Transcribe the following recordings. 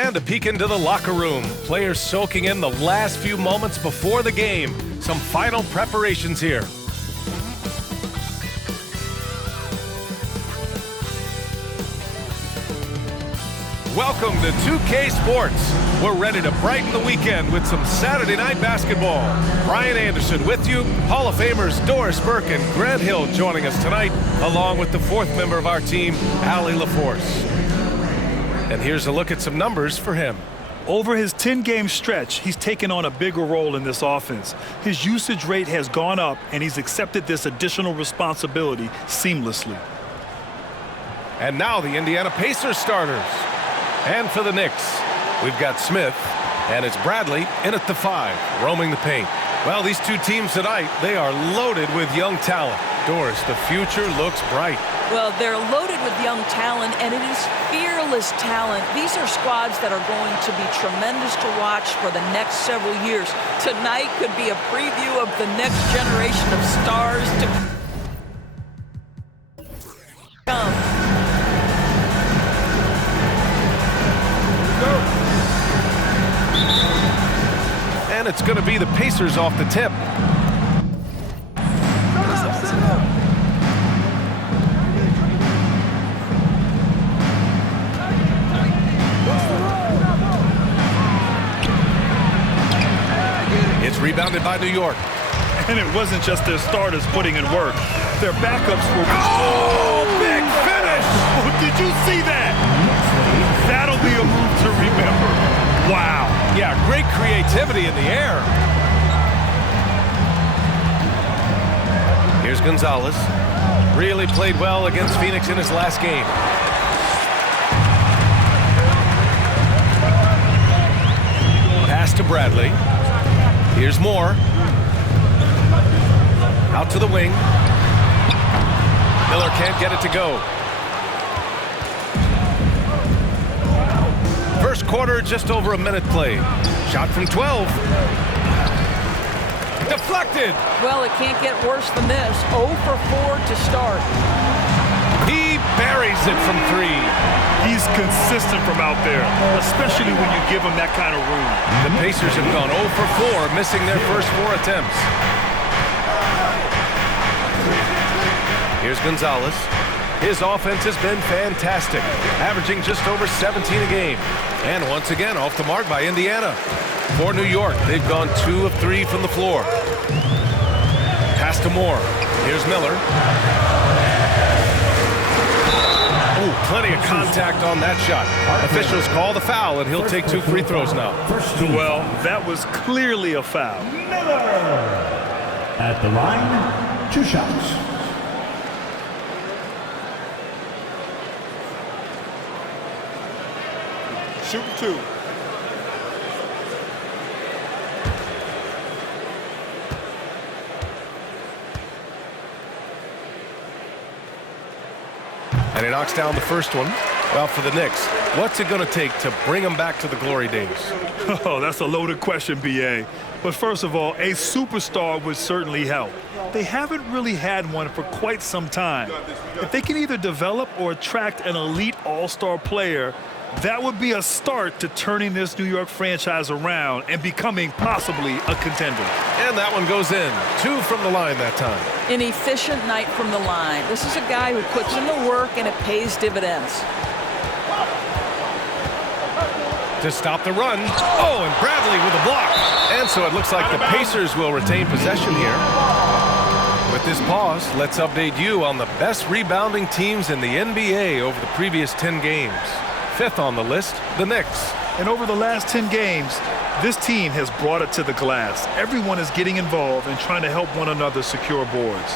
And a peek into the locker room. Players soaking in the last few moments before the game. Some final preparations here. Welcome to 2K Sports. We're ready to brighten the weekend with some Saturday night basketball. Brian Anderson with you, Hall of Famers Doris Burke and Grant Hill joining us tonight, along with the fourth member of our team, Allie LaForce. And here's a look at some numbers for him. Over his 10-game stretch, he's taken on a bigger role in this offense. His usage rate has gone up, and he's accepted this additional responsibility seamlessly. And now the Indiana Pacers starters. And for the Knicks, we've got Smith, and it's Bradley in at the 5, roaming the paint. Well, these two teams tonight, they are loaded with young talent. Doris, the future looks bright. Well, they're loaded with young talent, and it is fearless talent. These are squads that are going to be tremendous to watch for the next several years. Tonight could be a preview of the next generation of stars to come. And it's going to be the Pacers off the tip. It's rebounded by New York. And it wasn't just their starters putting in work. Their backups were... Oh, big finish! Oh, did you see that? That'll be a move to remember. Wow. Yeah, great creativity in the air. Here's Gonzalez. Really played well against Phoenix in his last game. Pass to Bradley. Here's Moore. Out to the wing. Miller can't get it to go. First quarter, just over a minute played. Shot from 12. Deflected. Well, it can't get worse than this. 0 for 4 to start. He buries it from 3. He's consistent from out there, especially when you give him that kind of room. The Pacers have gone 0 for 4, missing their first 4 attempts. Here's Gonzalez. His offense has been fantastic, averaging just over 17 a game. And once again, off the mark by Indiana. For New York, they've gone 2 of 3 from the floor. Pass to Moore. Here's Miller. Oh, plenty of contact on that shot. Officials call the foul, and he'll take 2 free throws now. Well, that was clearly a foul. Miller at the line, 2 shots. Shoot 2. And he knocks down the first one. Well, for the Knicks, what's it going to take to bring them back to the glory days? Oh, that's a loaded question, B.A. But first of all, a superstar would certainly help. They haven't really had one for quite some time. If they can either develop or attract an elite all-star player, that would be a start to turning this New York franchise around and becoming possibly a contender. And that one goes in. 2 from the line that time. An efficient night from the line. This is a guy who puts in the work and it pays dividends. To stop the run. Oh, and Bradley with a block. And so it looks like the Pacers will retain possession here. With this pause, let's update you on the best rebounding teams in the NBA over the previous 10 games. 5th on the list, the Knicks. And over the last 10 games, this team has brought it to the glass. Everyone is getting involved and trying to help one another secure boards.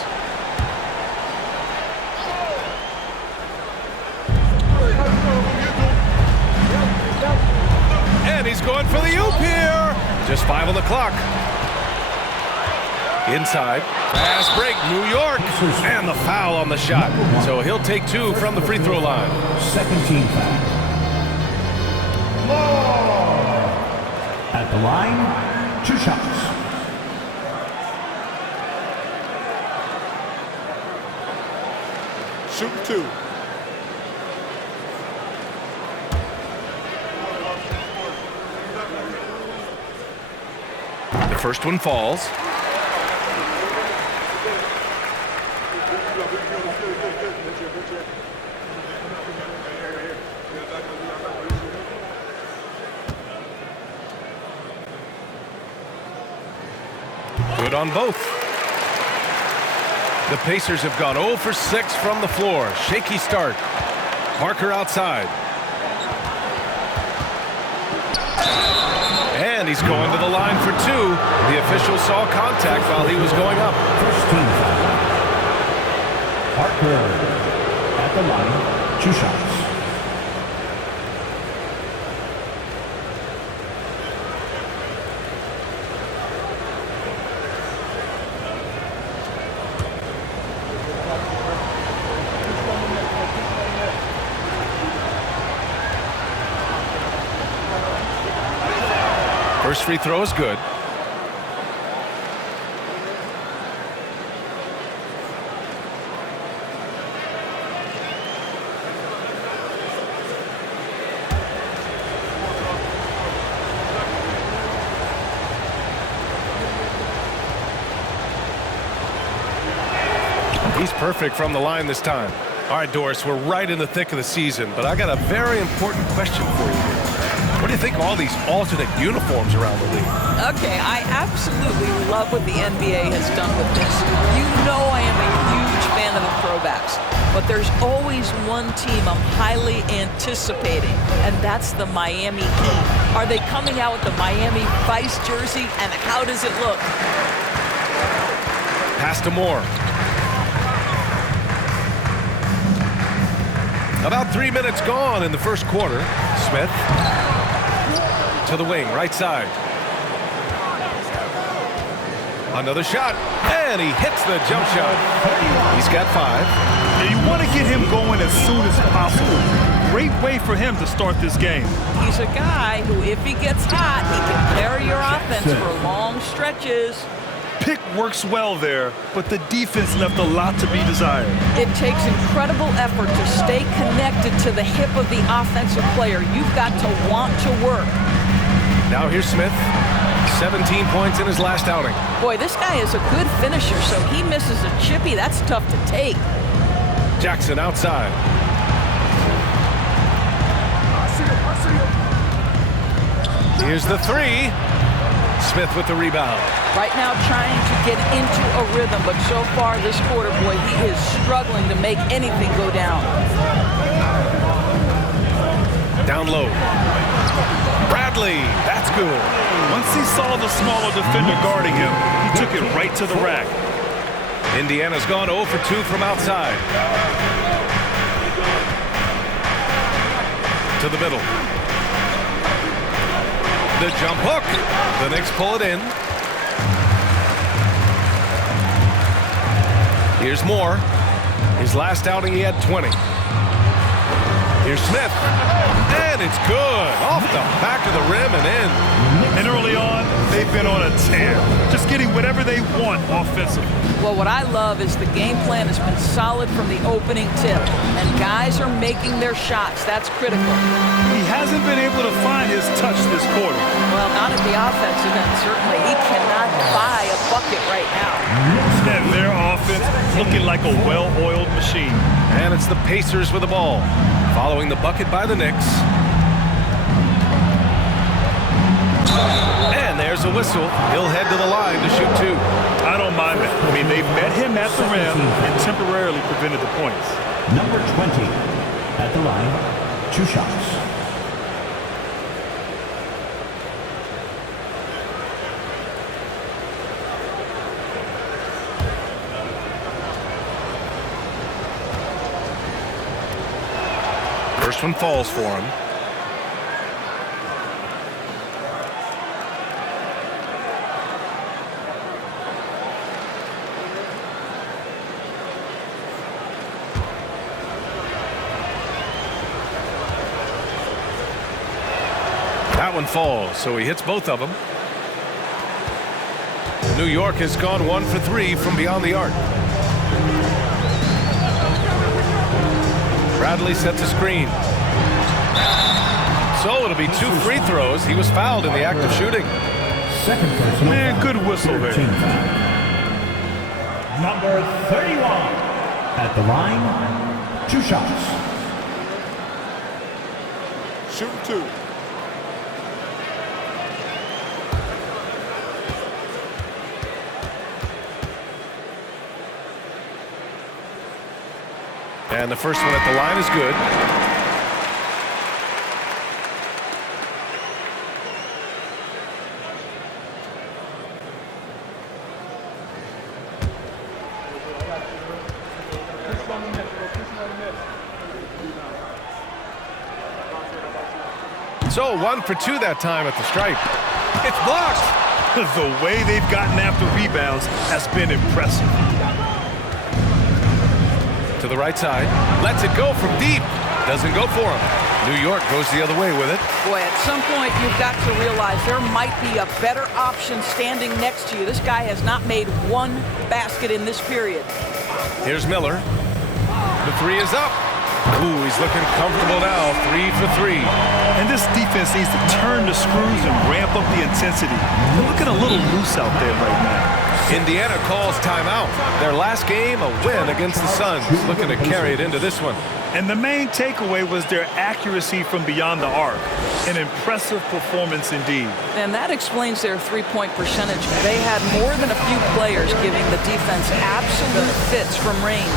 And he's going for the oop here. Just 5 on the clock. Inside, fast break, New York, and the foul on the shot. So he'll take 2 from the free throw line. Second team foul. At the line, 2 shots. Shoot 2. First one falls. Good on both. The Pacers have gone 0 for 6 from the floor. Shaky start. Parker outside. And he's going to the line for two. The official saw contact while he was going up. First team foul. Parker at the line, 2 shots. First free throw is good. He's perfect from the line this time. All right, Doris, we're right in the thick of the season, but I got a very important question for you here. What do you think of all these alternate uniforms around the league? Okay, I absolutely love what the NBA has done with this. You know I am a huge fan of the throwbacks, but there's always one team I'm highly anticipating, and that's the Miami Heat. Are they coming out with the Miami Vice jersey, and how does it look? Pass to Moore. About 3 minutes gone in the first quarter. Smith to the wing, right side. Another shot, and he hits the jump shot. He's got 5. Yeah, you want to get him going as soon as possible. Great way for him to start this game. He's a guy who, if he gets hot, he can carry your offense for long stretches. Pick works well there, but the defense left a lot to be desired. It takes incredible effort to stay connected to the hip of the offensive player. You've got to want to work. Now here's Smith. 17 points in his last outing. Boy, this guy is a good finisher, so he misses a chippy. That's tough to take. Jackson outside. Here's the 3. Smith with the rebound. Right now trying to get into a rhythm, but so far this quarter, boy, he is struggling to make anything go down. Down low. Bradley, that's good. Once he saw the smaller defender guarding him, he took it right to the rack. Indiana's gone 0 for 2 from outside. To the middle. The jump hook. The Knicks pull it in. Here's Moore. His last outing, he had 20. Here's Smith. And it's good. Off the back of the rim and in. And early on, they've been on a tear. Just getting whatever they want offensively. Well, what I love is the game plan has been solid from the opening tip. And guys are making their shots. That's critical. He hasn't been able to find his touch this quarter. Well, not at the offensive end, certainly. He cannot buy a bucket right now. And their offense looking like a well-oiled machine. And it's the Pacers with the ball. Following the bucket by the Knicks. And there's a whistle. He'll head to the line to shoot 2. I don't mind that. I mean, they met him at the rim and temporarily prevented the points. Number 20 at the line, 2 shots. First one falls for him. That one falls, so he hits both of them. New York has gone 1 for 3 from beyond the arc. Bradley sets a screen. So it'll be 2 free throws. He was fouled in the act of shooting. Second personal Man, foul. good whistle there. Team foul. Number 31 at the line. 2 shots. Shooting 2. And the first one at the line is good. So 1 for 2 that time at the stripe. It's blocked. The way they've gotten after rebounds has been impressive. To the right side. Lets it go from deep. Doesn't go for him. New York goes the other way with it. Boy, at some point you've got to realize there might be a better option standing next to you. This guy has not made one basket in this period. Here's Miller. The 3 is up. Ooh, he's looking comfortable now. 3 for 3. And this defense needs to turn the screws and ramp up the intensity. They're looking a little loose out there right now. Indiana calls timeout. Their last game, a win against the Suns. Looking to carry it into this one. And the main takeaway was their accuracy from beyond the arc. An impressive performance indeed. And that explains their three-point percentage. They had more than a few players giving the defense absolute fits from range.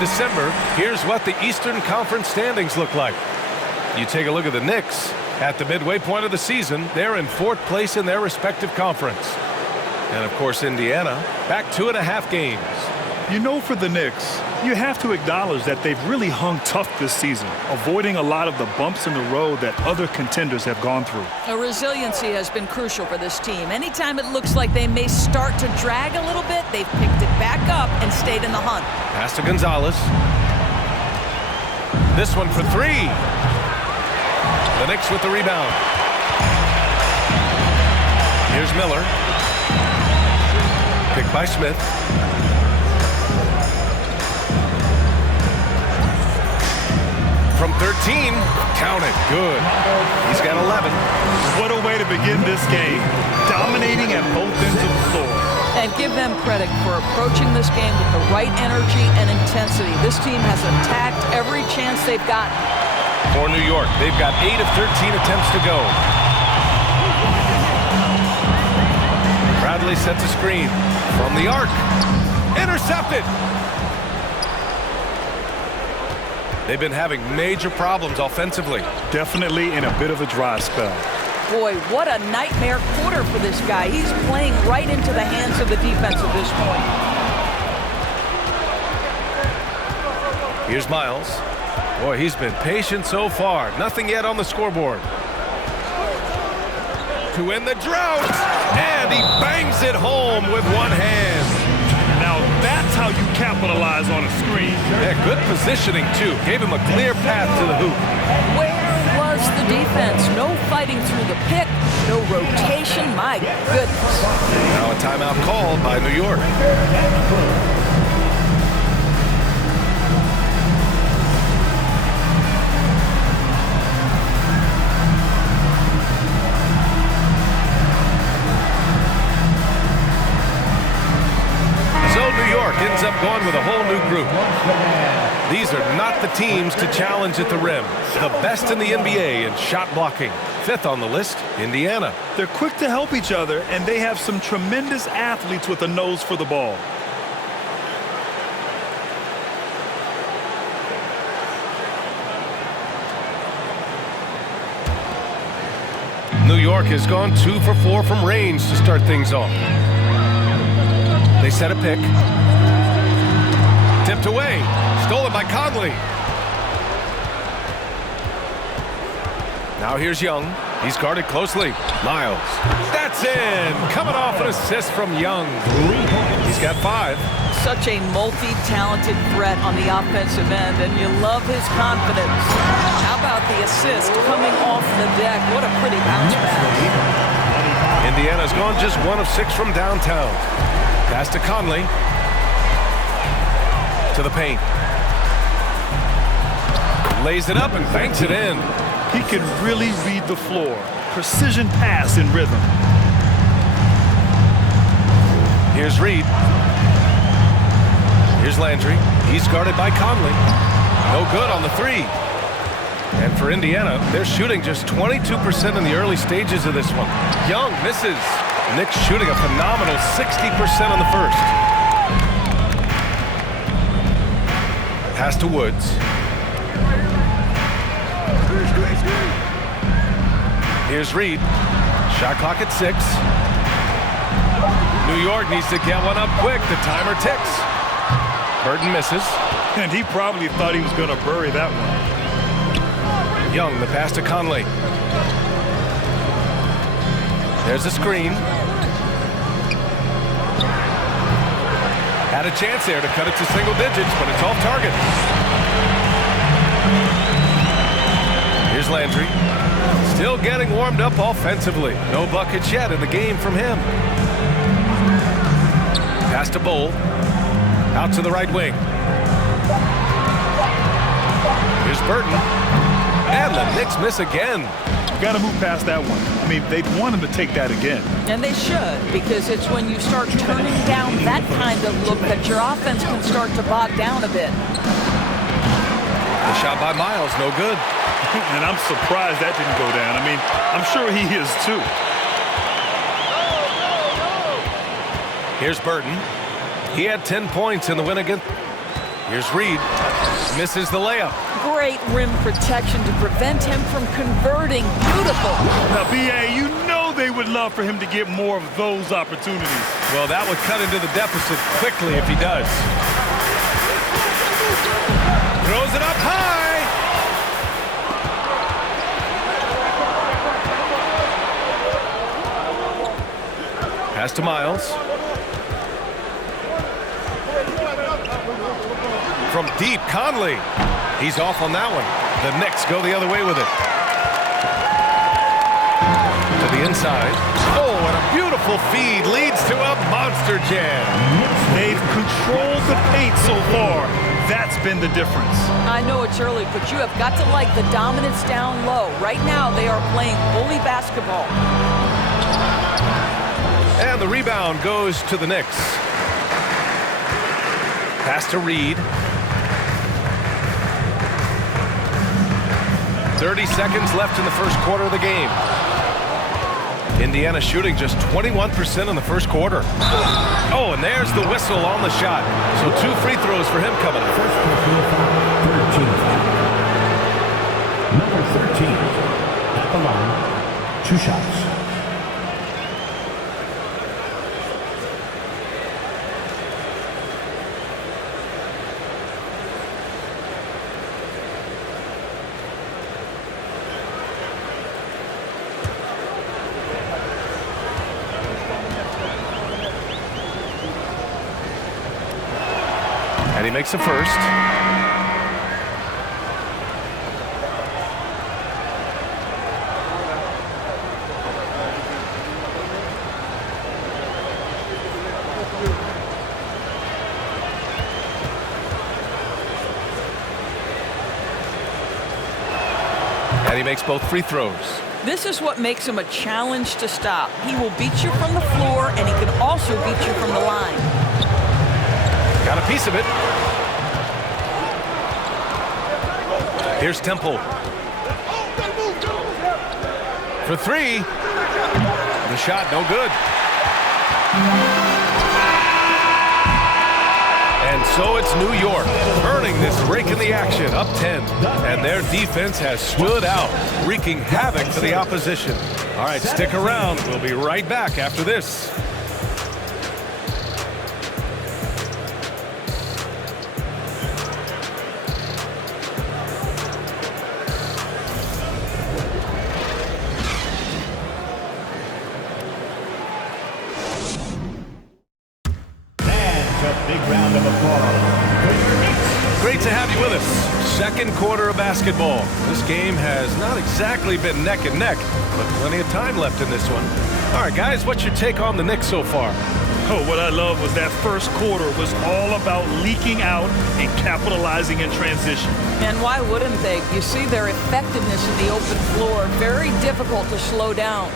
December, here's what the Eastern Conference standings look like. You take a look at the Knicks. At the midway point of the season, they're in 4th place in their respective conference. And of course, Indiana, back 2.5 games. You know, for the Knicks, you have to acknowledge that they've really hung tough this season, avoiding a lot of the bumps in the road that other contenders have gone through. Resiliency has been crucial for this team. Anytime it looks like they may start to drag a little bit, they've picked it back up and stayed in the hunt. Pass to Gonzalez. This one for 3. The Knicks with the rebound. Here's Miller. Picked by Smith. From 13, count it, good. He's got 11. What a way to begin this game. Dominating at both ends of the floor. And give them credit for approaching this game with the right energy and intensity. This team has attacked every chance they've gotten. For New York, they've got 8 of 13 attempts to go. Bradley sets a screen from the arc. Intercepted. They've been having major problems offensively. Definitely in a bit of a dry spell. Boy, what a nightmare quarter for this guy. He's playing right into the hands of the defense at this point. Here's Miles. Boy, he's been patient so far. Nothing yet on the scoreboard. To end the drought. And he bangs it home with one hand. Now that's how you capitalize on a screen. Yeah, good positioning, too. Gave him a clear path to the hoop. Where was the defense? No fighting through the pick, no rotation. My goodness. Now a timeout called by New York. Ends up going with a whole new group. These are not the teams to challenge at the rim. The best in the NBA in shot blocking. 5th on the list, Indiana. They're quick to help each other, and they have some tremendous athletes with a nose for the ball. New York has gone 2 for 4 from range to start things off. They set a pick. Tipped away. Stolen by Conley. Now here's Young. He's guarded closely. Miles. That's in. Coming off an assist from Young. He's got 5. Such a multi-talented threat on the offensive end, and you love his confidence. How about the assist coming off the deck? What a pretty bounce back. Indiana's gone just 1 of 6 from downtown. Pass to Conley. To the paint. Lays it up and banks it in. He can really read the floor. Precision pass in rhythm. Here's Reed. Here's Landry. He's guarded by Conley. No good on the 3. And for Indiana, they're shooting just 22% in the early stages of this one. Young misses. Knicks shooting a phenomenal 60% on the first. Pass to Woods. Here's Reed. Shot clock at 6. New York needs to get one up quick. The timer ticks. Burton misses. And he probably thought he was going to bury that one. Young, the pass to Conley. There's a screen. Had a chance there to cut it to single digits, but it's off target. Here's Landry. Still getting warmed up offensively. No buckets yet in the game from him. Pass to Bull. Out to the right wing. Here's Burton. And the Knicks miss again. Got to move past that one. I mean, they'd want him to take that again. And they should, because it's when you start turning down that kind of look that your offense can start to bog down a bit. The shot by Miles, no good. And I'm surprised that didn't go down. I mean, I'm sure he is too. Here's Burton. He had 10 points in the win again. Here's Reed. Misses the layup. Great rim protection to prevent him from converting. Beautiful. Now, B.A., you know they would love for him to get more of those opportunities. Well, that would cut into the deficit quickly if he does. Throws it up high. Pass to Miles. From deep, Conley. He's off on that one. The Knicks go the other way with it. To the inside. Oh, and a beautiful feed leads to a monster jam. They've controlled the paint so far. That's been the difference. I know it's early, but you have got to like the dominance down low. Right now, they are playing bully basketball. And the rebound goes to the Knicks. Pass to Reed. 30 seconds left in the first quarter of the game. Indiana shooting just 21% in the first quarter. Oh, and there's the whistle on the shot. So 2 free throws for him coming up. First personal foul, 13. Number 13 at the line. 2 shots. And he makes the first. And he makes both free throws. This is what makes him a challenge to stop. He will beat you from the floor, and he can also beat you from the line. Got a piece of it. Here's Temple. For three. The shot, no good. And so it's New York earning this break in the action, up 10. And their defense has stood out, wreaking havoc for the opposition. All right, stick around. We'll be right back after this. Great to have you with us. Second quarter of basketball. This game has not exactly been neck and neck, but plenty of time left in this one. All right, guys, what's your take on the Knicks so far? Oh, what I love was that first quarter was all about leaking out and capitalizing in transition. And why wouldn't they? You see their effectiveness in the open floor. Very difficult to slow down.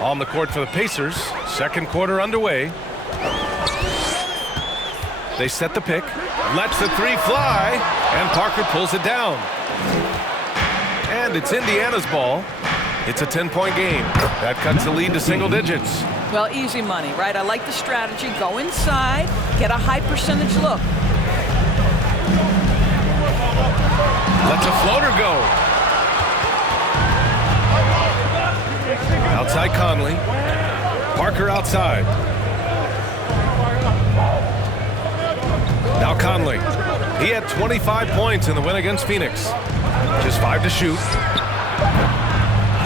On the court for the Pacers. Second quarter underway. They set the pick. Lets the three fly. And Parker pulls it down. And it's Indiana's ball. It's a 10-point game. That cuts the lead to single digits. Well, easy money, right? I like the strategy. Go inside. Get a high percentage look. Lets a floater go. Outside Conley. Parker outside. Now Conley. He had 25 points in the win against Phoenix. Just 5 to shoot.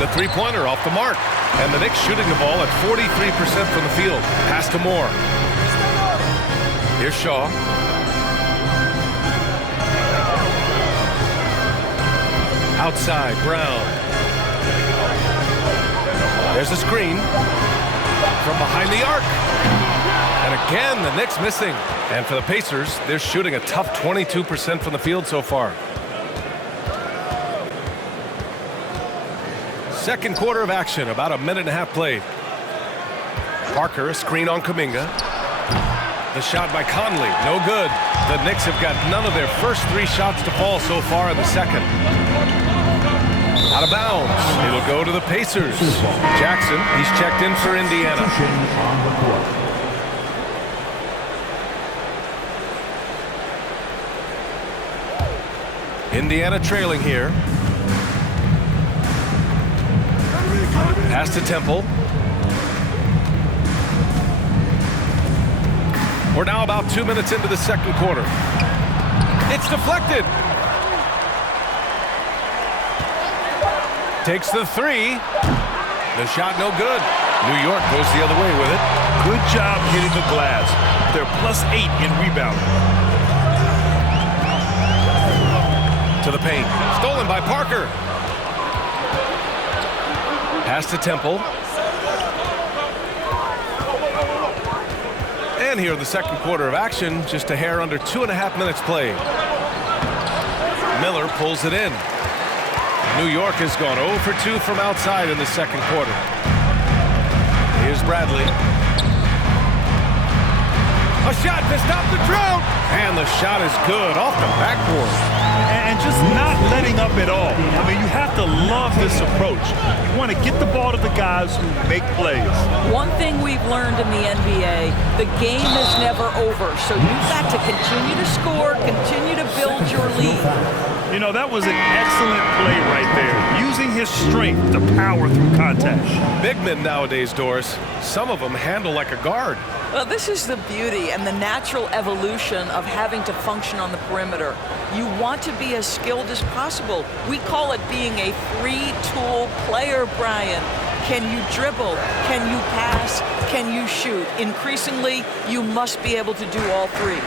The three-pointer off the mark. And the Knicks shooting the ball at 43% from the field. Pass to Moore. Here's Shaw. Outside, Brown. There's a screen from behind the arc. And again, the Knicks missing. And for the Pacers, they're shooting a tough 22% from the field so far. Second quarter of action, about a minute and a half played. Parker, a screen on Kuminga. The shot by Conley, no good. The Knicks have got none of their first 3 shots to fall so far in the second. Out of bounds. It'll go to the Pacers. Jackson, he's checked in for Indiana. Indiana trailing here. Pass to Temple. We're now about 2 minutes into the second quarter. It's deflected. Takes the three. The shot no good. New York goes the other way with it. Good job hitting the glass. They're +8 in rebounding. To the paint. Stolen by Parker. Pass to Temple. And here in the second quarter of action, just a hair under 2.5 minutes played. Miller pulls it in. New York has gone 0 for 2 from outside in the second quarter. Here's Bradley. A shot to stop the drought. And the shot is good off the backboard. And just not letting up at all. I mean, you have to love this approach. You want to get the ball to the guys who make plays. One thing we've learned in the NBA, the game is never over. So you've got to continue to score, continue to build your lead. You know, that was an excellent play right there. Using his strength to power through contact. Big men nowadays, Doris, some of them handle like a guard. Well, this is the beauty and the natural evolution of having to function on the perimeter. You want to be as skilled as possible. We call it being a three-tool player, Brian. Can you dribble? Can you pass? Can you shoot? Increasingly, you must be able to do all three.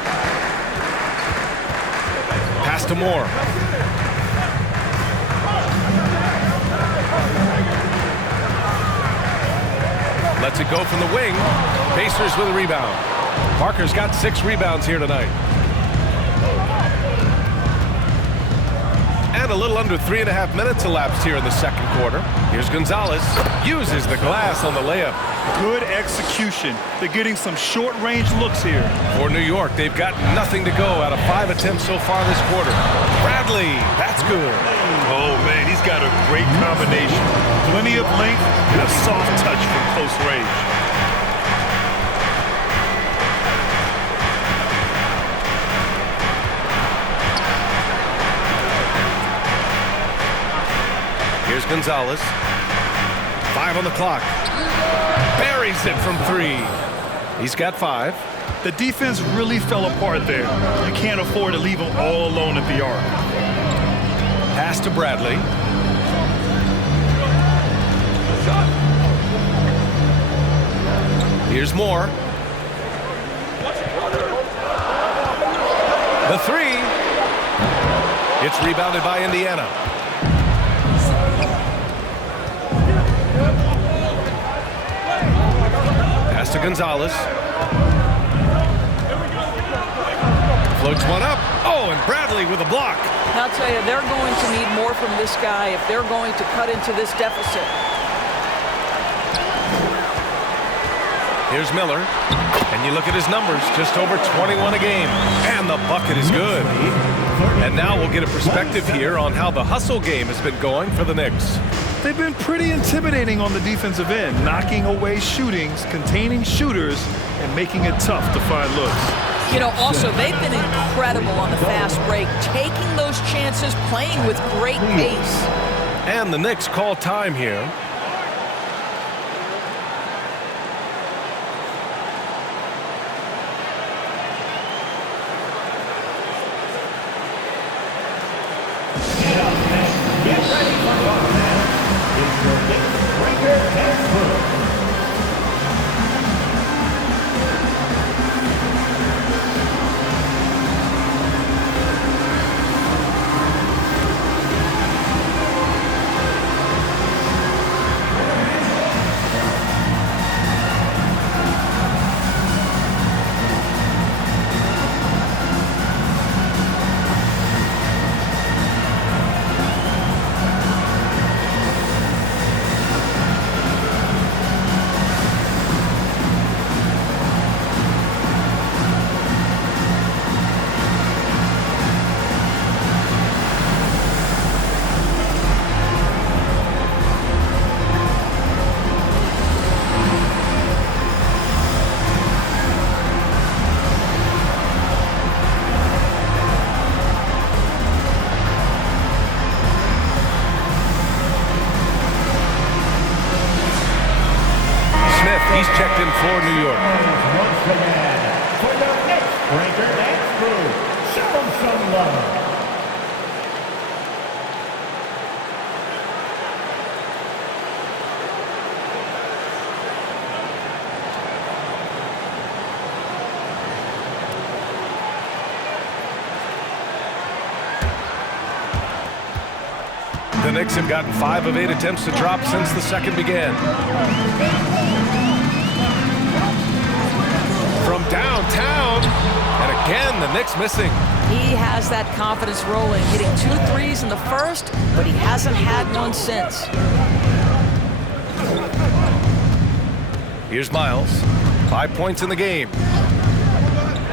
Pass to Moore. Lets it go from the wing. Pacers with a rebound. Parker's got 6 rebounds here tonight. And a little under 3.5 minutes elapsed here in the second quarter. Here's Gonzalez. Uses the glass on the layup. Good execution. They're getting some short-range looks here. For New York, they've got nothing to go out of 5 attempts so far this quarter. Bradley, that's good. Oh, man, he's got a great combination. Plenty of length and a soft touch from close range. Here's Gonzalez. 5 on the clock. Buries it from 3. He's got 5. The defense really fell apart there. You can't afford to leave them all alone at the arc. Pass to Bradley. Here's Moore. The 3. It's rebounded by Indiana. Pass to Gonzalez. Floats one up. Oh, and Bradley with a block. Now, I'll tell you, they're going to need more from this guy if they're going to cut into this deficit. Here's Miller. And you look at his numbers, just over 21 a game. And the bucket is good. And now we'll get a perspective here on how the hustle game has been going for the Knicks. They've been pretty intimidating on the defensive end, knocking away shootings, containing shooters, and making it tough to find looks. You know, also, they've been incredible on the fast break, taking those chances, playing with great pace. And the Knicks call time here. He's checked in for New York. Once again, for the Knicks, Breaker and crew, show them some love. The Knicks have gotten 5 of 8 attempts to drop since the second began. From downtown, and again the Knicks missing. He has that confidence rolling, hitting 2 threes in the first, but he hasn't had one since. Here's Miles, 5 points in the game.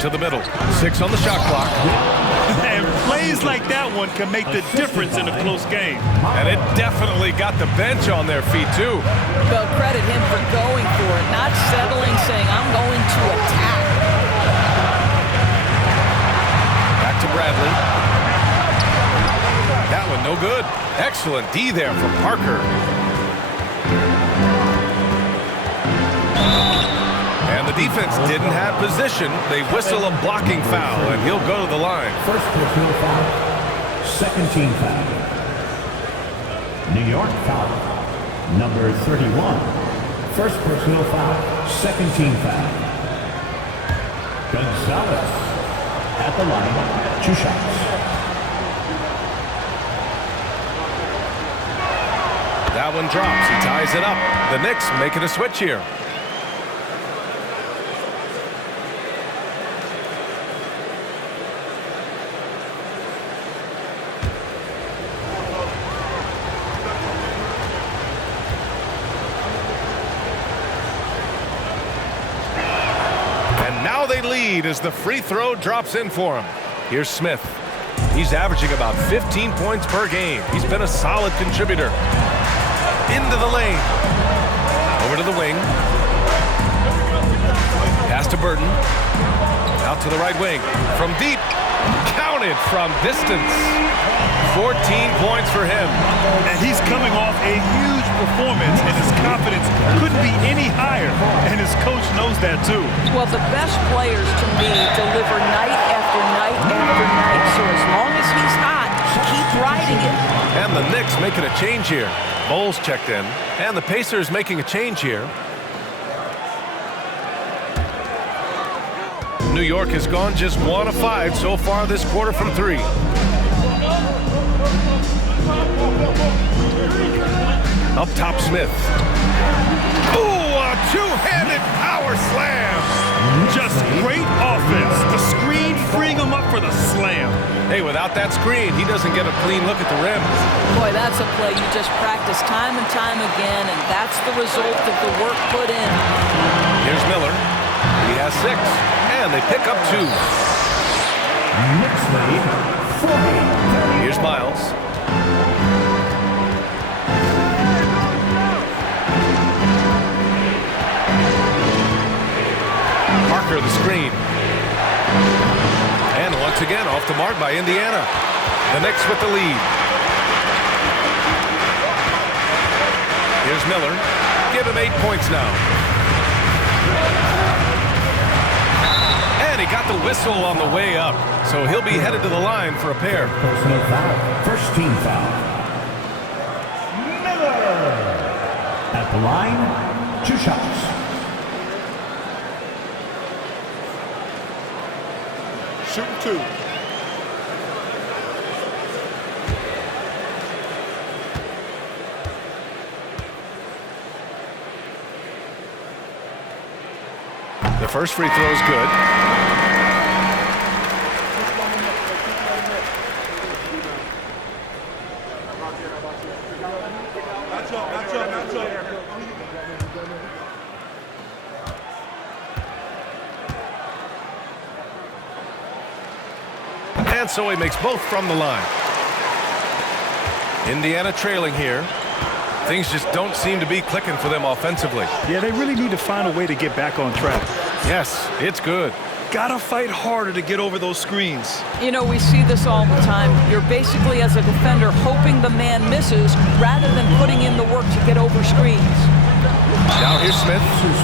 To the middle, 6 on the shot clock. And plays like that one can make the difference in a close game. And it definitely got the bench on their feet too. Well, credit him for going for it, not settling, saying, I'm going to attack. Back to Bradley. That one no good. Excellent D there from Parker. And the defense didn't have position. They whistle a blocking foul, and he'll go to the line. First personal foul, second team foul. New York foul, number 31. First personal foul, second team foul. Gonzalez at the line, 2 shots. That one drops. He ties it up. The Knicks making a switch here. they lead as the free throw drops in for him. Here's Smith. He's averaging about 15 points per game. He's been a solid contributor. Into the lane. Over to the wing. Pass to Burton. Out to the right wing. From deep. Counted from distance. 14 points for him. And he's coming off a huge performance, and his confidence couldn't be any higher. And his coach knows that, too. Well, the best players, to me, deliver night after night after night. So as long as he's hot, keep riding it. And the Knicks making a change here. Bowles checked in. And the Pacers making a change here. New York has gone just 1 of 5 so far this quarter from 3. Up top, Smith. Ooh, a two-handed power slam. Just great offense. The screen freeing him up for the slam. Hey, without that screen, he doesn't get a clean look at the rim. Boy, that's a play you just practice time and time again, and that's the result of the work put in. Here's Miller. He has 6, and they pick up 2. Knicks lead 40. Here's Miles. Parker the screen. And once again off the mark by Indiana. The Knicks with the lead. Here's Miller. Give him 8 points now. And he got the whistle on the way up. So he'll be headed to the line for a pair. Personal foul. First team foul. Miller. At the line, 2 shots. Shooting 2. The first free throw is good. And so he makes both from the line. Indiana trailing here. Things just don't seem to be clicking for them offensively. Yeah, they really need to find a way to get back on track. Yes, it's good. Gotta fight harder to get over those screens. You know, we see this all the time. You're basically, as a defender, hoping the man misses rather than putting in the work to get over screens. Now here's Smith.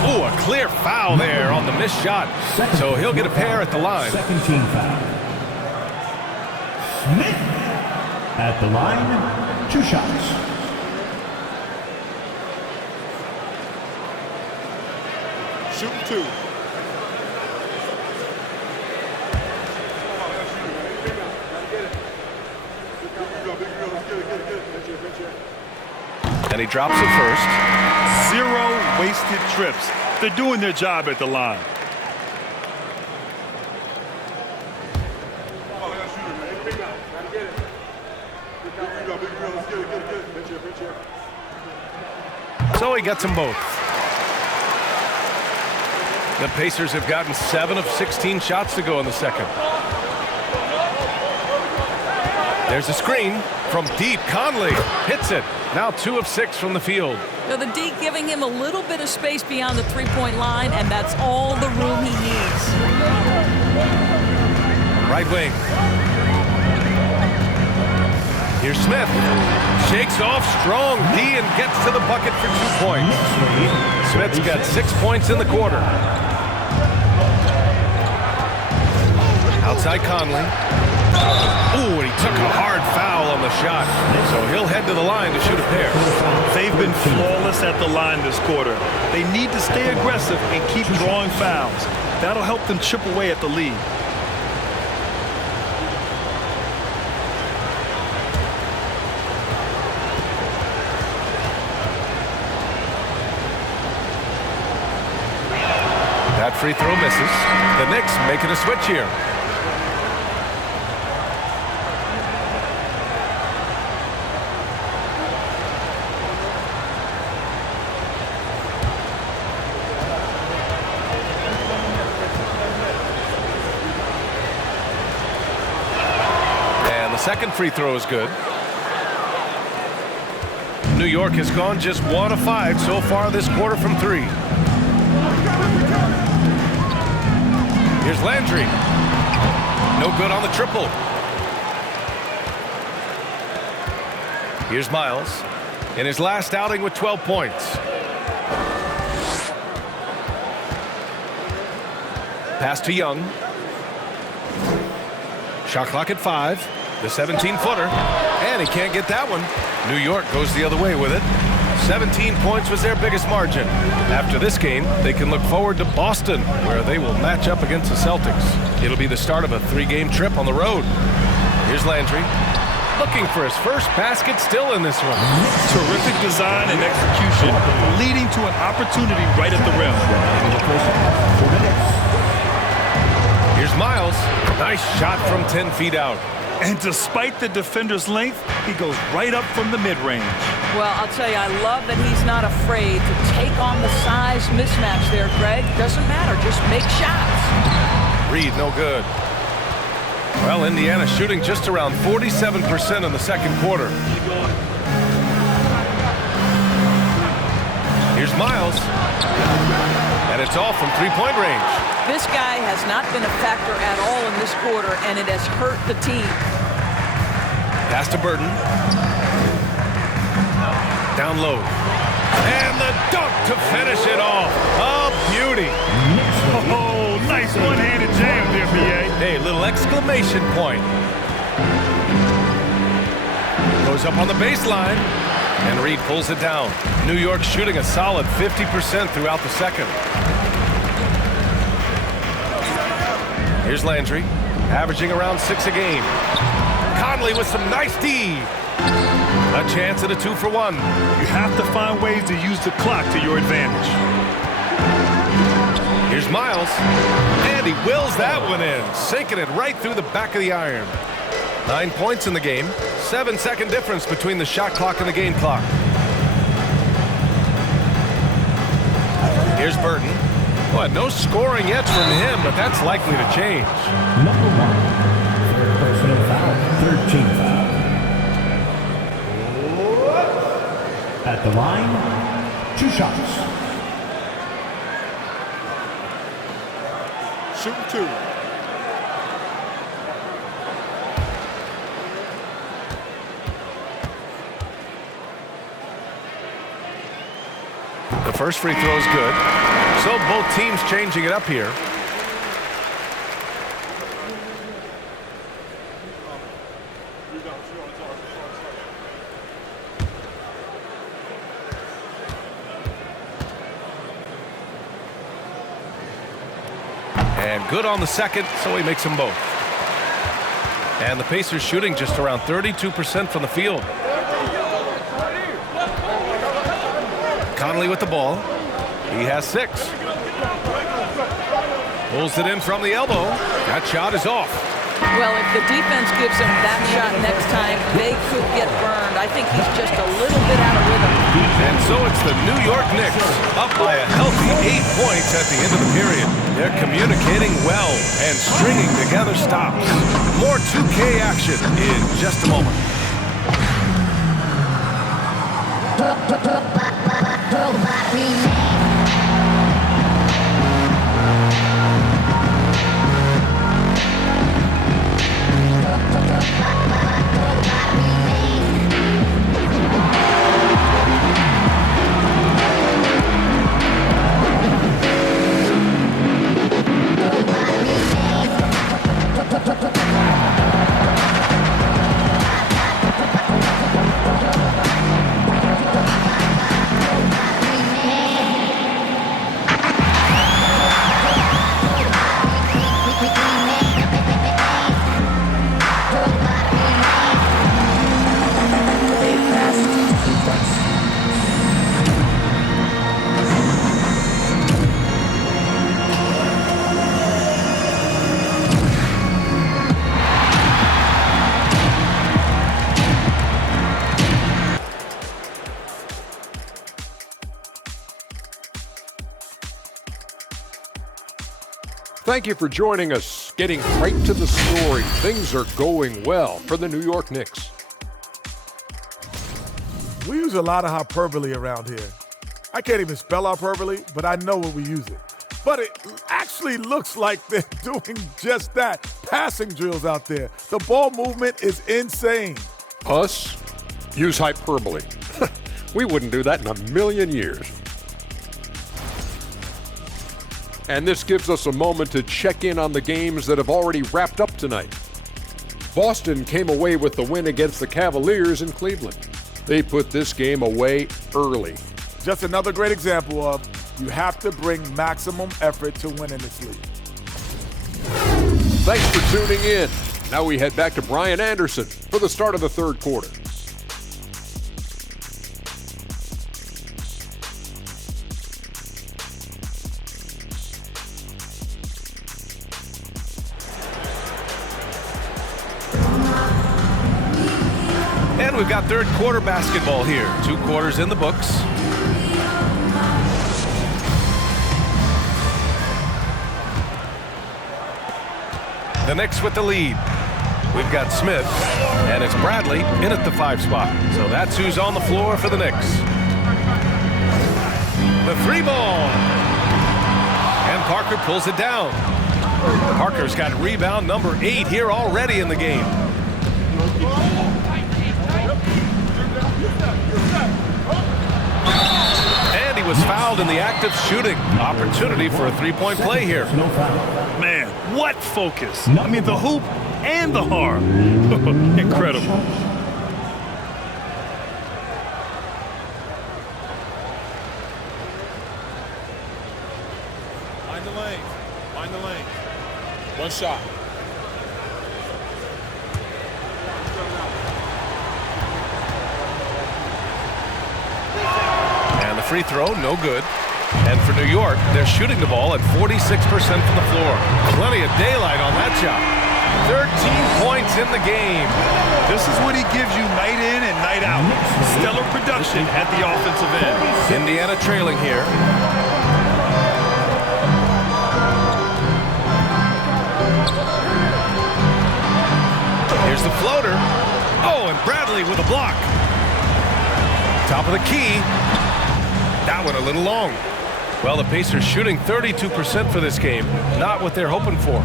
Ooh, a clear foul there on the missed shot. So he'll get a pair at the line. Second team foul. Smith. At the line, 2 shots. Shooting 2. And he drops it first. 0 wasted trips. They're doing their job at the line. So he gets them both. The Pacers have gotten 7 of 16 shots to go in the second. There's a screen from deep. Conley hits it. Now 2 of 6 from the field. Now, the D giving him a little bit of space beyond the three-point line, and that's all the room he needs. Right wing. Here's Smith. Shakes off strong D and gets to the bucket for 2 points. Smith's got 6 points in the quarter. Outside Conley. Ooh, and he took a hard foul on the shot. So he'll head to the line to shoot a pair. They've been flawless at the line this quarter. They need to stay aggressive and keep drawing fouls. That'll help them chip away at the lead. That free throw misses. The Knicks making a switch here. second free throw is good. New York has gone just 1 of 5 so far this quarter from 3. Here's Landry. No good on the triple. Here's Miles in his last outing with 12 points. Pass to Young. Shot clock at 5. The 17-footer. And he can't get that one. New York goes the other way with it. 17 points was their biggest margin. After this game, they can look forward to Boston, where they will match up against the Celtics. It'll be the start of a 3-game trip on the road. Here's Landry. Looking for his first basket still in this one. Terrific design and execution, leading to an opportunity right at the rim. Here's Miles. Nice shot from 10 feet out. And despite the defender's length, he goes right up from the mid-range. Well, I'll tell you, I love that he's not afraid to take on the size mismatch there, Greg. Doesn't matter. Just make shots. Reed, no good. Well, Indiana shooting just around 47% in the second quarter. Here's Miles. And it's all from three-point range. This guy has not been a factor at all in this quarter, and it has hurt the team. Pass to Burton. Down low. And the dunk to finish it off. A beauty. Oh, nice one-handed jam there, B.A. Hey, little exclamation point. Goes up on the baseline. And Reed pulls it down. New York shooting a solid 50% throughout the second. Here's Landry, averaging around 6 a game. Conley with some nice D. A chance at a 2-for-1. You have to find ways to use the clock to your advantage. Here's Miles. And he wills that one in, sinking it right through the back of the iron. 9 points in the game. 7-second difference between the shot clock and the game clock. Here's Burton. Boy, no scoring yet from him, but that's likely to change. Number 1, third personal foul, third team foul. At the line, 2 shots. Shooting 2. The first free throw is good. So both teams changing it up here. And good on the second, so he makes them both. And the Pacers shooting just around 32% from the field. Conley with the ball. He has 6. Pulls it in from the elbow. That shot is off. Well, if the defense gives him that shot next time, they could get burned. I think he's just a little bit out of rhythm. And so it's the New York Knicks up by a healthy 8 points at the end of the period. They're communicating well and stringing together stops. More 2K action in just a moment. Thank you for joining us. Getting right to the story, things are going well for the New York Knicks. We use a lot of hyperbole around here. I can't even spell hyperbole, but I know when we use it. But it actually looks like they're doing just that. Passing drills out there. The ball movement is insane. Us? Use hyperbole. We wouldn't do that in a million years. And this gives us a moment to check in on the games that have already wrapped up tonight. Boston came away with the win against the Cavaliers in Cleveland. They put this game away early. Just another great example of you have to bring maximum effort to win in this league. Thanks for tuning in. Now we head back to Brian Anderson for the start of the third quarter. And we've got third quarter basketball here. 2 quarters in the books. The Knicks with the lead. We've got Smith, and it's Bradley in at the 5 spot. So that's who's on the floor for the Knicks. The 3 ball. And Parker pulls it down. Parker's got rebound number 8 here already in the game. And he was fouled in the act of shooting. Opportunity for a 3-point play here. Man, what focus. I mean, the hoop and the arm. Incredible. Find the lane. Find the lane. 1 shot. And the free throw, no good. And for New York, they're shooting the ball at 46% from the floor. Plenty of daylight on that shot. 13 points in the game. This is what he gives you night in and night out. Stellar production at the offensive end. Indiana trailing here. Here's the floater. Oh, and Bradley with a block. Top of the key. That one a little long. Well, the Pacers shooting 32% for this game. Not what they're hoping for.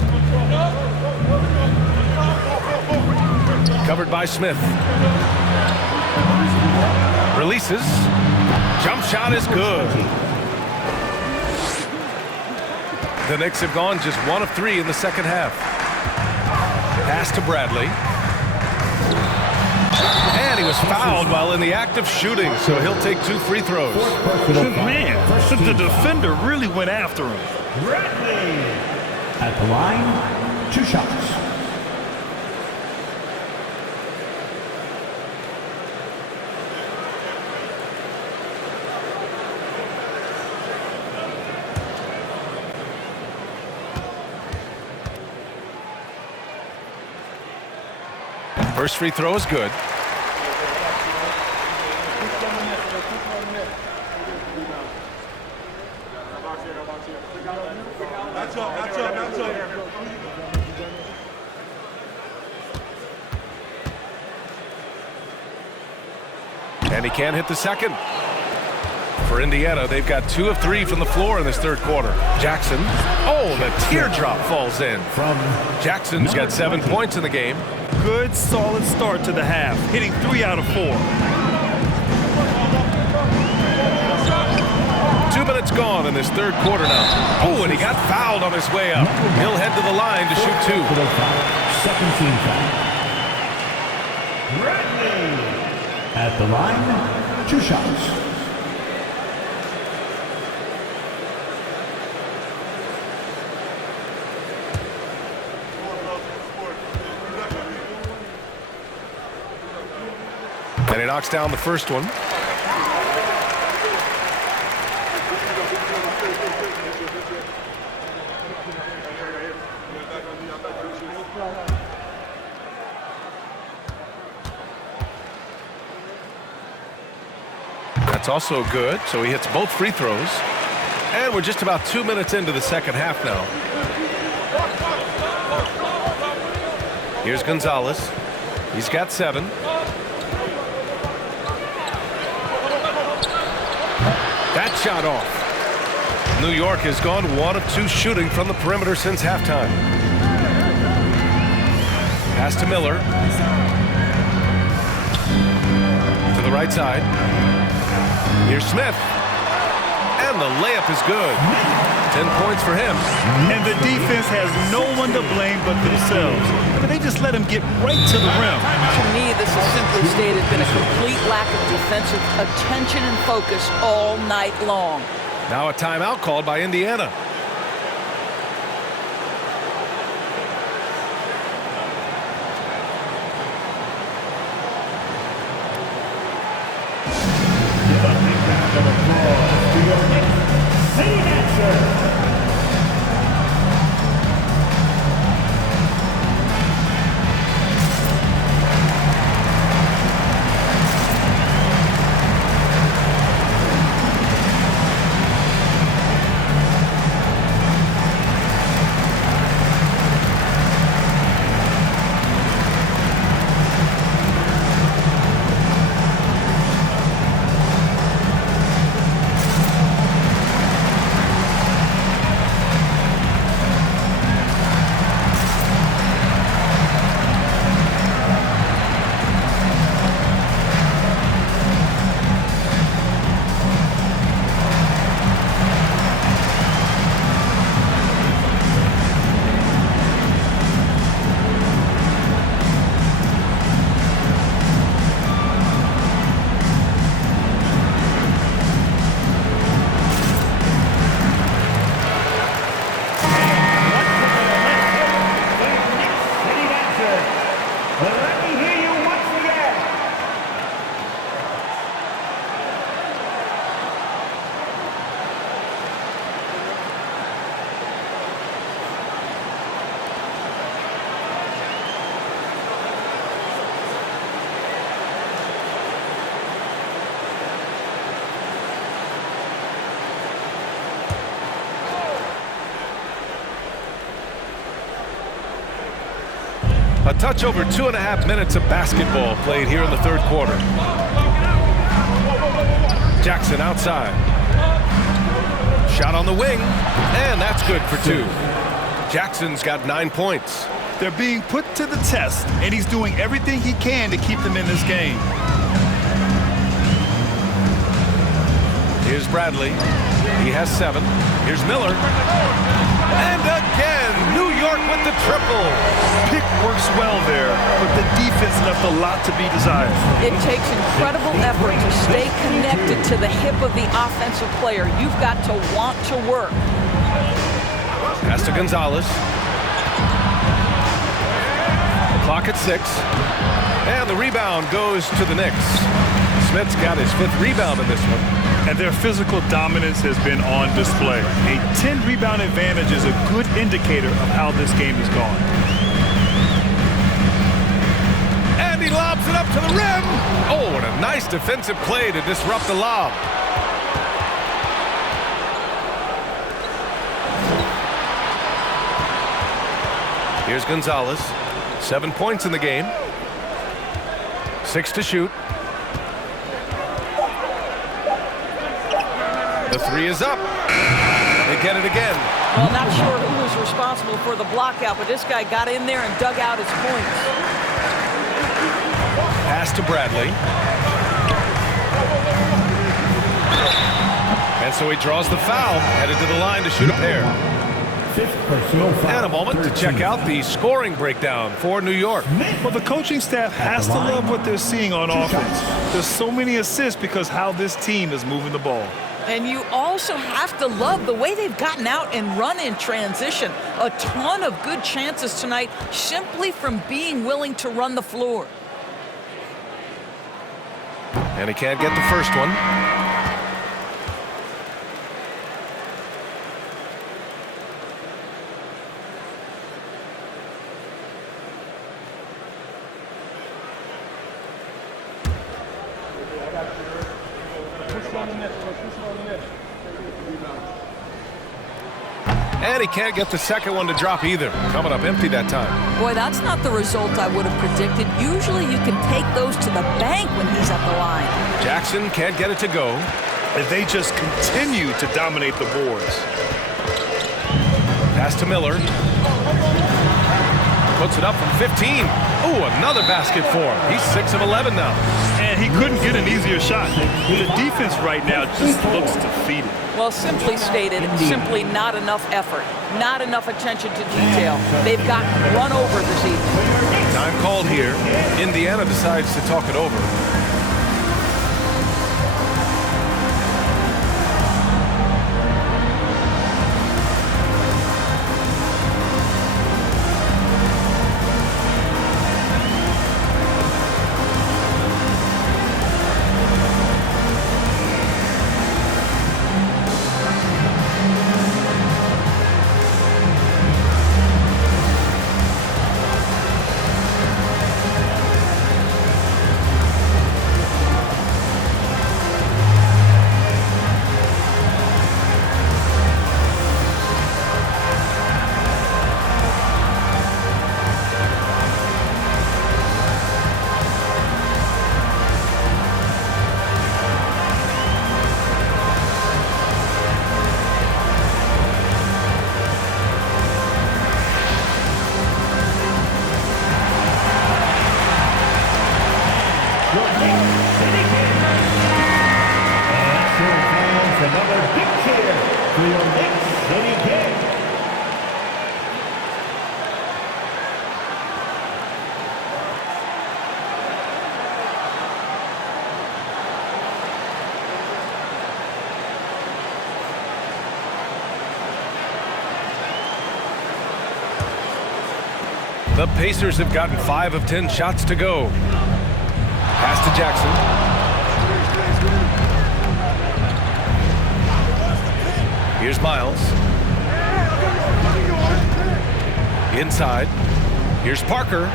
Covered by Smith. Releases. Jump shot is good. The Knicks have gone just 1 of 3 in the second half. Pass to Bradley. And he was fouled while in the act of shooting, so he'll take 2 free throws. Man, the defender really went after him. Bradley at the line, 2 shots. First free throw is good. And he can't hit the second. For Indiana, they've got 2 of 3 from the floor in this third quarter. Jackson. Oh, the teardrop falls in. Jackson's got 7 points in the game. Good, solid start to the half, hitting 3 out of 4. 2 minutes gone in this third quarter now. Oh, and he got fouled on his way up. He'll head to the line to shoot 2. Second team foul. Bradley at the line, 2 shots. And he knocks down the first one. That's also good, so he hits both free throws. And we're just about 2 minutes into the second half now. Here's Gonzalez. He's got 7. That shot off. New York has gone 1 of 2 shooting from the perimeter since halftime. Pass to Miller. To the right side. Here's Smith. And the layup is good. 10 points for him. And the defense has no one to blame but themselves. But they just let him get right to the rim. To me, this has simply stated been a complete lack of defensive attention and focus all night long. Now a timeout called by Indiana. A touch over 2.5 minutes of basketball played here in the third quarter. Jackson outside. Shot on the wing, and that's good for 2. Jackson's got 9 points. They're being put to the test, and he's doing everything he can to keep them in this game. Here's Bradley. He has 7. Here's Miller. And again, New York with the triple. Pick works well there, but the defense left a lot to be desired. It takes incredible effort to stay connected to the hip of the offensive player. You've got to want to work. Pass to Gonzalez. Clock at 6. And the rebound goes to the Knicks. Smith's got his 5th rebound in this one. And their physical dominance has been on display. A 10-rebound advantage is a good indicator of how this game has gone. And he lobs it up to the rim. Oh, what a nice defensive play to disrupt the lob. Here's Gonzalez. 7 points in the game. 6 to shoot. The 3 is up. They get it again. Well, not sure who was responsible for the blockout, but this guy got in there and dug out his points. Pass to Bradley. And so he draws the foul, headed to the line to shoot a pair. And a moment to check out the scoring breakdown for New York. Well, the coaching staff has to love what they're seeing on offense. There's so many assists because how this team is moving the ball. And you also have to love the way they've gotten out and run in transition. A ton of good chances tonight simply from being willing to run the floor. And he can't get the first one. And he can't get the second one to drop either. Coming up empty that time. Boy, that's not the result I would have predicted. Usually you can take those to the bank when he's at the line. Jackson can't get it to go. And they just continue to dominate the boards. Pass to Miller. Puts it up from 15. Ooh, another basket for him. He's 6 of 11 now. And he couldn't get an easier shot. The defense right now just looks defeated. Well, simply stated, simply not enough effort, not enough attention to detail. They've gotten run over this evening. Time called here. Indiana decides to talk it over. Another big cheer for your Knicks City Kings. The Pacers have gotten 5 of 10 shots to go. Pass to Jackson. Here's Miles. Inside. Here's Parker.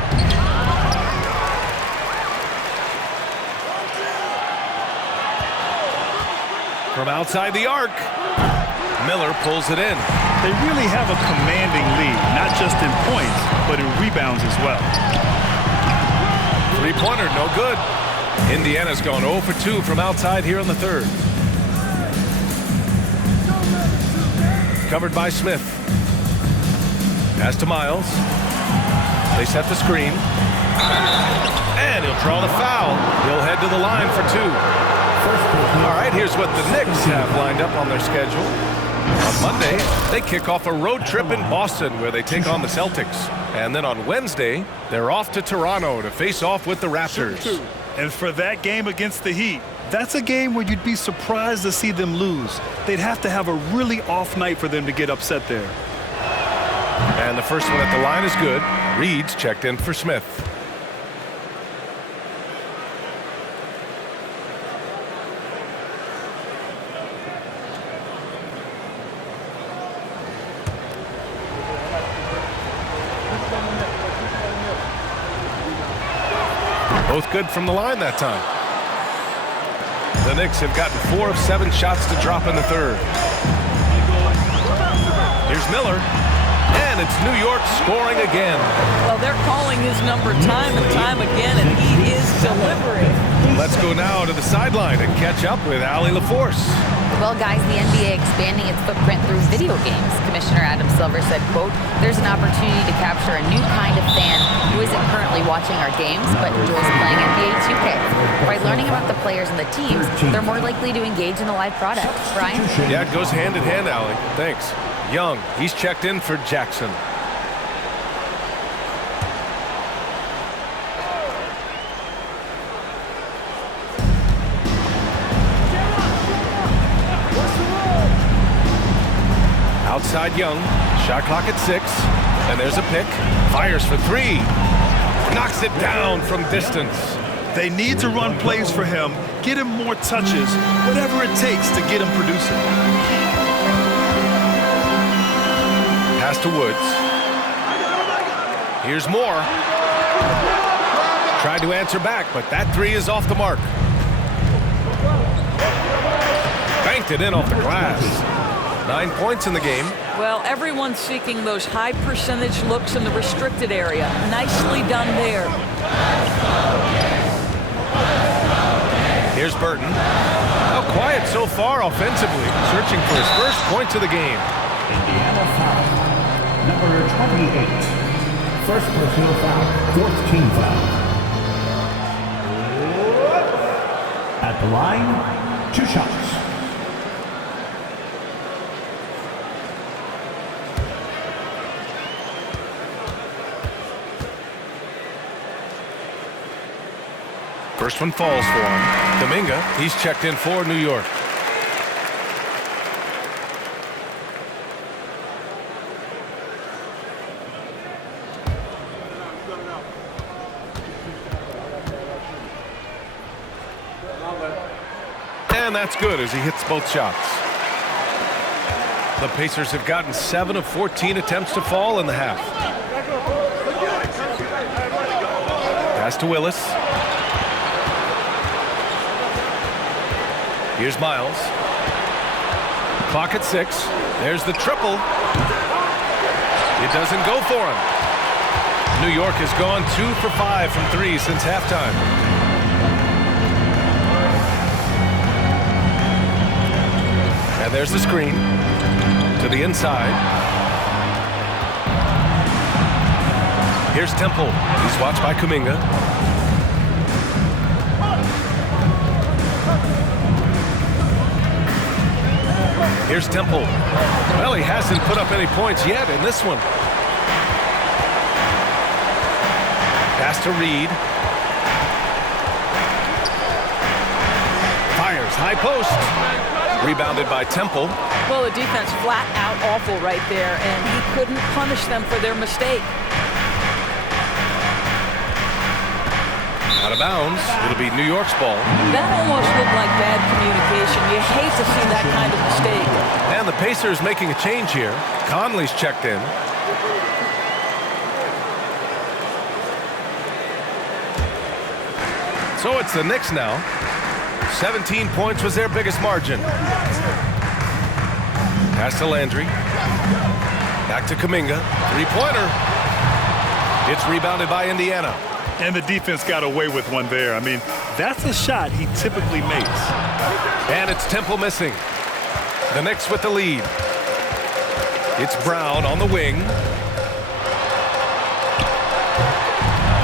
From outside the arc. Miller pulls it in. They really have a commanding lead, not just in points, but in rebounds as well. Three-pointer, no good. Indiana's gone 0 for 2 from outside here in the third. Covered by Smith. Pass to Miles. They set the screen. And he'll draw the foul. He'll head to the line for 2. All right, here's what the Knicks have lined up on their schedule. On Monday, they kick off a road trip in Boston where they take on the Celtics. And then on Wednesday, they're off to Toronto to face off with the Raptors. And for that game against the Heat, that's a game where you'd be surprised to see them lose. They'd have to have a really off night for them to get upset there. And the first one at the line is good. Reed's checked in for Smith. Both good from the line that time. The Knicks have gotten 4 of 7 shots to drop in the third. Here's Miller. And it's New York scoring again. Well, they're calling his number time and time again, and he is delivering. Let's go now to the sideline and catch up with Allie LaForce. Well, guys, the NBA expanding its footprint through video games. Commissioner Adam Silver said, quote, "There's an opportunity to capture a new kind of fan who isn't currently watching our games, but enjoys playing NBA 2K. By learning about the players and the teams, they're more likely to engage in the live product." Brian? Yeah, it goes hand in hand, Allie. Thanks. Young, he's checked in for Jackson. Outside Young, shot clock at 6, and there's a pick. Fires for 3, knocks it down from distance. They need to run plays for him, get him more touches, whatever it takes to get him producing. Pass to Woods. Here's Moore. Tried to answer back, but that 3 is off the mark. Banked it in off the glass. 9 points in the game. Well, everyone's seeking those high percentage looks in the restricted area. Nicely done there. Here's Burton. How quiet so far offensively, searching for his first points of the game. Indiana foul. Number 28. First personal foul. Fourth team foul. At the line, 2 shots. First one falls for him. Kuminga, he's checked in for New York. And that's good as he hits both shots. The Pacers have gotten 7 of 14 attempts to fall in the half. Pass to Willis. Here's Miles. Clock at 6. There's the triple. It doesn't go for him. New York has gone 2 for 5 from 3 since halftime. And there's the screen to the inside. Here's Temple. He's watched by Kuminga. Here's Temple. Well, he hasn't put up any points yet in this one. Pass to Reed. Fires, high post. Rebounded by Temple. Well, the defense flat out awful right there, and he couldn't punish them for their mistake. Out of bounds. It'll be New York's ball. That almost looked like bad communication. You hate to see that kind of mistake. And the Pacers making a change here. Conley's checked in. So it's the Knicks now. 17 points was their biggest margin. Pass to Landry. Back to Kuminga. Three-pointer. It's rebounded by Indiana. And the defense got away with one there. I mean, that's a shot he typically makes. And it's Temple missing. The Knicks with the lead. It's Brown on the wing.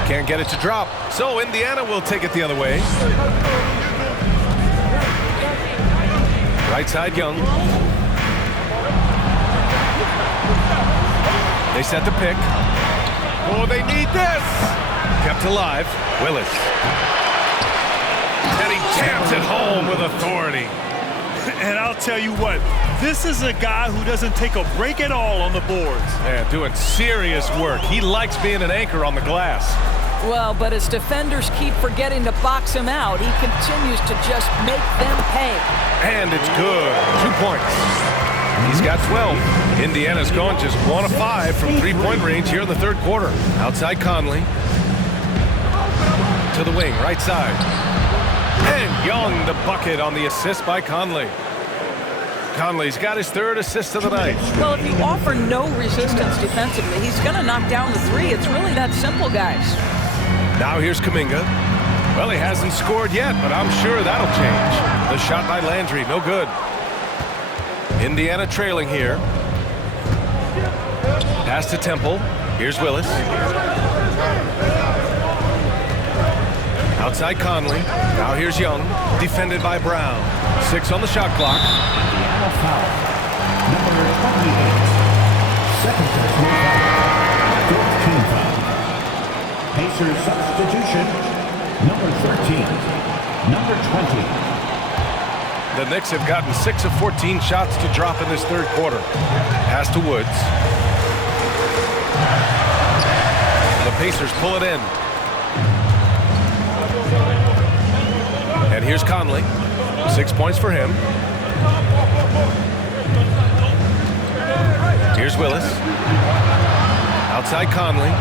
Can't get it to drop. So Indiana will take it the other way. Right side, Young. They set the pick. Oh, they need this. Kept alive. Willis. And he jams it home with authority. And I'll tell you what, this is a guy who doesn't take a break at all on the boards. Yeah, doing serious work. He likes being an anchor on the glass. Well, but as defenders keep forgetting to box him out, he continues to just make them pay. And it's good. 2 points. He's got 12. Indiana's gone just 1 of 5 from three-point range here in the third quarter. Outside Conley. To the wing, right side. And Young the bucket on the assist by Conley. Conley's got his third assist of the night. Well, if you offer no resistance defensively, he's going to knock down the three. It's really that simple, guys. Now here's Kuminga. Well, he hasn't scored yet, but I'm sure that'll change. The shot by Landry, no good. Indiana trailing here. Pass to Temple. Here's Willis. Outside Conley. Now here's Young. Defended by Brown. 6 on the shot clock. Indiana foul. Number 28. Second personal foul. Fourth team foul. Pacers substitution. Number 13. Number 20. The Knicks have gotten 6 of 14 shots to drop in this third quarter. Pass to Woods. The Pacers pull it in. And here's Conley. 6 points for him. Here's Willis. Outside Conley.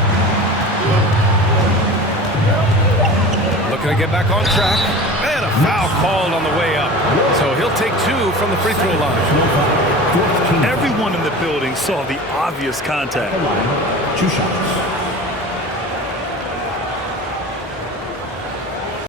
Looking to get back on track. And a Foul called on the way up. So he'll take 2 from the free throw line. Everyone in the building saw the obvious contact. 2 shots.